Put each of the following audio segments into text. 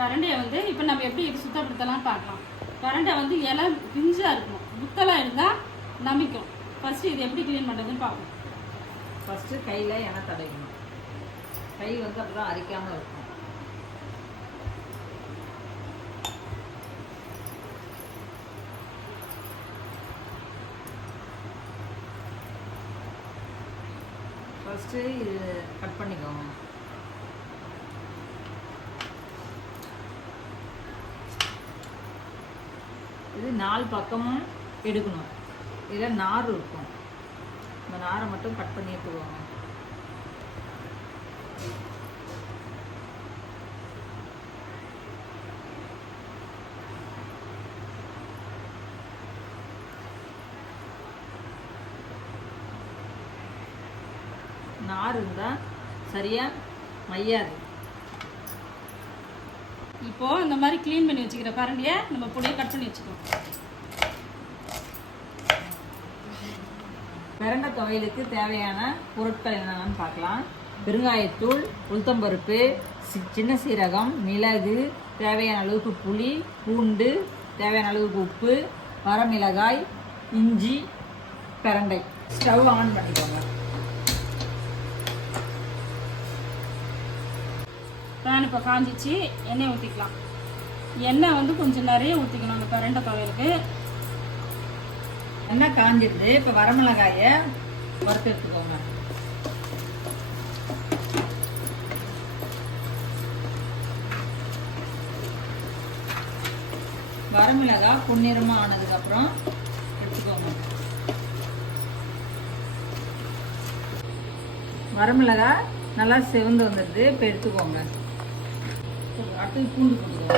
பிரண்டையை வந்து இப்போ நம்ம எப்படி சுத்தப்படுத்தலாம் பார்க்கலாம். பிரண்டை வந்து இலை பிஞ்சாக இருக்கணும், முத்தலாக இருந்தால் நமிக்கும். ஃபஸ்ட்டு இது எப்படி க்ளீன் பண்ணுறதுன்னு பார்ப்போம். ஃபஸ்ட்டு கையில் எண்ணெய் தடவிக்கணும். கை வந்து அப்போ தான் அரிக்காமல் இருக்கும். ஃபஸ்ட்டு இது கட் பண்ணிக்கோங்க. இது 4 பக்கமும் எடுக்கணும். இதில் நார் இருக்கும், இந்த நாரை மட்டும் கட் பண்ணி எடுத்துக்கோங்க. நார் இருந்தால் சரியாக மையாது. இப்போது இந்த மாதிரி க்ளீன் பண்ணி வச்சுக்கிற பிரண்டையை நம்ம பொடியை கட் பண்ணி வச்சுக்கோம். பிரண்டை துவையலுக்கு தேவையான பொருட்கள் என்னென்னு பார்க்கலாம். பெருங்காயத்தூள், உளுத்தம்பருப்பு, சின்ன சீரகம், மிளகு, தேவையான அளவுக்கு புளி, பூண்டு, தேவையான அளவுக்கு உப்பு, வரமிளகாய், இஞ்சி, பிரண்டை. ஸ்டவ் ஆன் பண்ணிக்கோங்க. பேன் இப்போ காஞ்சிச்சு, எண்ணெய் ஊற்றிக்கலாம். எண்ணெய் வந்து கொஞ்சம் நிறைய ஊற்றிக்கணும் அந்த பிரண்டை துவையலுக்கு. எண்ணெய் காஞ்சிடுது. இப்போ வரமிளகாயை வறுத்து எடுத்துக்கோங்க. வரமிளகாய் பொன்னிறமாக ஆனதுக்கப்புறம் எடுத்துக்கோங்க. வரமிளகாய் நல்லா செவந்து வந்துடுது. இப்போ எடுத்துக்கோங்க. அடுத்து பூண்டு போட்டுக்கோங்க.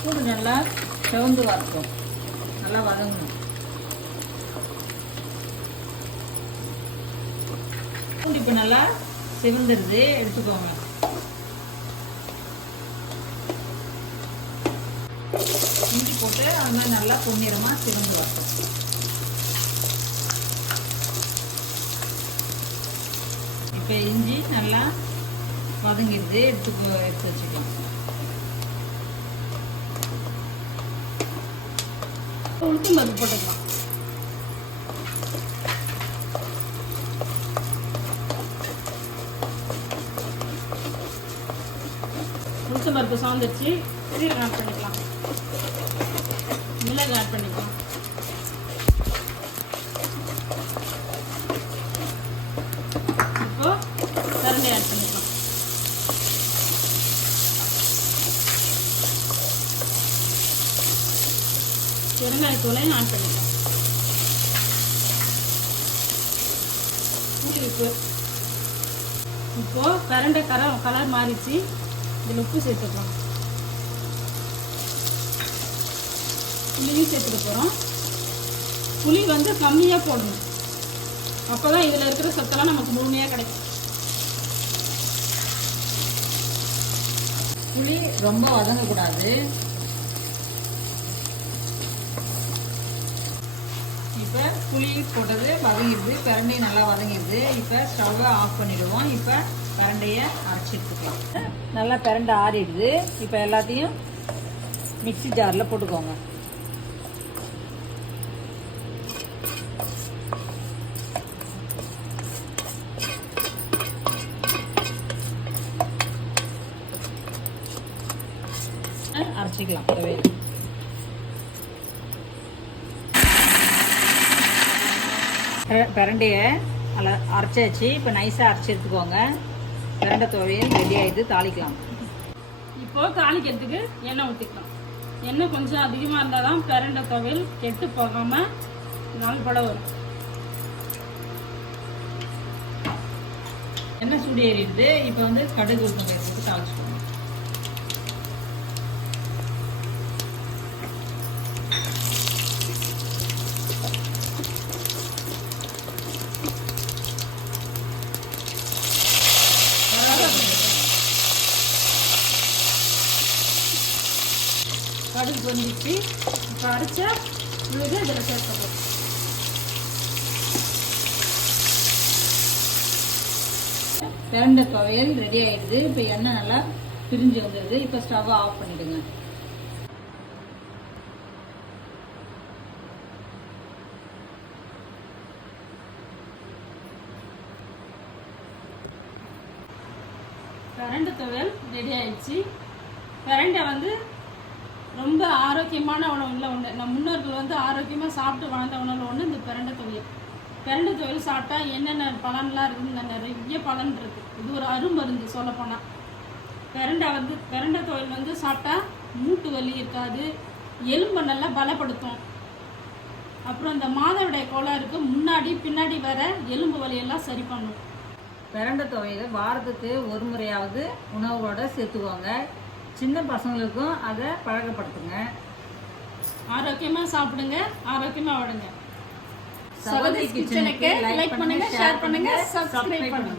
பூண்டு நல்லா செவந்து வரட்டும், நல்லா வதங்கணும். பூண்டு இப்போ நல்லா செவந்துடுது, எடுத்துக்கோங்க. இஞ்சி போட்டு அது மாதிரி நல்லா பொன்னிறமாக செவந்து வரட்டும். இப்போ இஞ்சி நல்லா வதங்கிடுது, எடுத்து வச்சுக்கலாம். உளுத்தம் பருப்பு போட்டுக்கலாம். உளுத்தம் பருப்பு சாந்துச்சு, சீரகம் ஆட் பண்ணிக்கலாம், மிளகு ஆட் பண்ணிக்கலாம். இப்போ பிரண்டை ஆட் பண்ணிக்கலாம். பெருங்காயத்தூளையும் ஆட் பண்ணிக்கலாம். உப்பு. இப்போ பிரண்டை கலர் மாறிச்சு, இதில் உப்பு சேர்த்துக்கலாம். புளியும் சேர்த்துக்க போகிறோம். புளி வந்து கம்மியாக போடணும், அப்போ தான் இதில் இருக்கிற சத்தெல்லாம் நமக்கு முழுமையாக கிடைக்கும். புளி ரொம்ப வதங்கக்கூடாது. இப்போ புளி போட்டது வதங்கிடுது, பிரண்டையும் நல்லா வதங்கிடுது. இப்போ ஸ்டவ்வை ஆஃப் பண்ணிவிடுவோம். இப்போ பிரண்டையை அரைச்சி எடுத்துக்கலாம். நல்லா பிரண்டை ஆறிடுது. இப்போ எல்லாத்தையும் மிக்ஸி ஜாரில் போட்டுக்கோங்க. அரைச்சிக்கலாம். பிரண்டையை அரைச்சாச்சு. இப்போ நைஸாக அரைச்சி எடுத்துக்கோங்க. பிரண்டை துவையல் ரெடி ஆகிடுது. தாளிக்கலாம். இப்போது தாளிக்கிறதுக்கு எண்ணெய் ஊற்றிக்கலாம். எண்ணெய் கொஞ்சம் அதிகமாக இருந்தால் தான் பிரண்டை துவையல் கெட்டு போகாமல் நாள்பட வரும். எண்ணெய் சூடு ஏறிடுது. இப்போ வந்து கடுகு உளுத்தம்பருப்பு போட்டு தாளிச்சுக்கோங்க. கடுகு பொரிஞ்சிச்சு. இப்போ அரைச்ச விழுது இதில் சேர்க்கணும். பிரண்டை துவையல் ரெடி ஆயிடுது. இப்போ எண்ணெய் நல்லா பிரிஞ்சு வந்துடுது. இப்போ ஸ்டவ் ஆஃப் பண்ணிடுங்க. பிரண்டை துவையல் ரெடி ஆயிடுச்சு. பிரண்டை வந்து ரொம்ப ஆரோக்கியமான உணவுல ஒன்று. நம்ம முன்னோர்கள் வந்து ஆரோக்கியமாக சாப்பிட்டு வாழ்ந்த உணவுல ஒன்று இந்த பிரண்டை துவையல். பிரண்டை துவையல் சாப்பிட்டா என்னென்ன பலன்லாம் இருக்குதுன்னு நிறைய பலன் இருக்குது. இது ஒரு அருமருந்து சொல்லப்போனால். பிரண்டை துவையல் வந்து சாப்பிட்டா மூட்டு வலி இருக்காது, எலும்பை நல்லா பலப்படுத்தும். அப்புறம் இந்த மாதவிடாய் கோளாறுக்கு முன்னாடி பின்னாடி வர எலும்பு வலியெல்லாம் சரி பண்ணும். பிரண்டை துவையல் வாரத்துக்கு ஒரு முறையாவது உணவோட சேர்த்துக்கோங்க. சின்ன பசங்களுக்கும் அதை பழக்கப்படுத்துங்க. ஆரோக்கியமாக சாப்பிடுங்க, ஆரோக்கியமாக வாழுங்க. சகோதரி கிச்சனுக்கு லைக் பண்ணுங்க, ஷேர் பண்ணுங்க, சப்ஸ்கிரைப் பண்ணுங்க.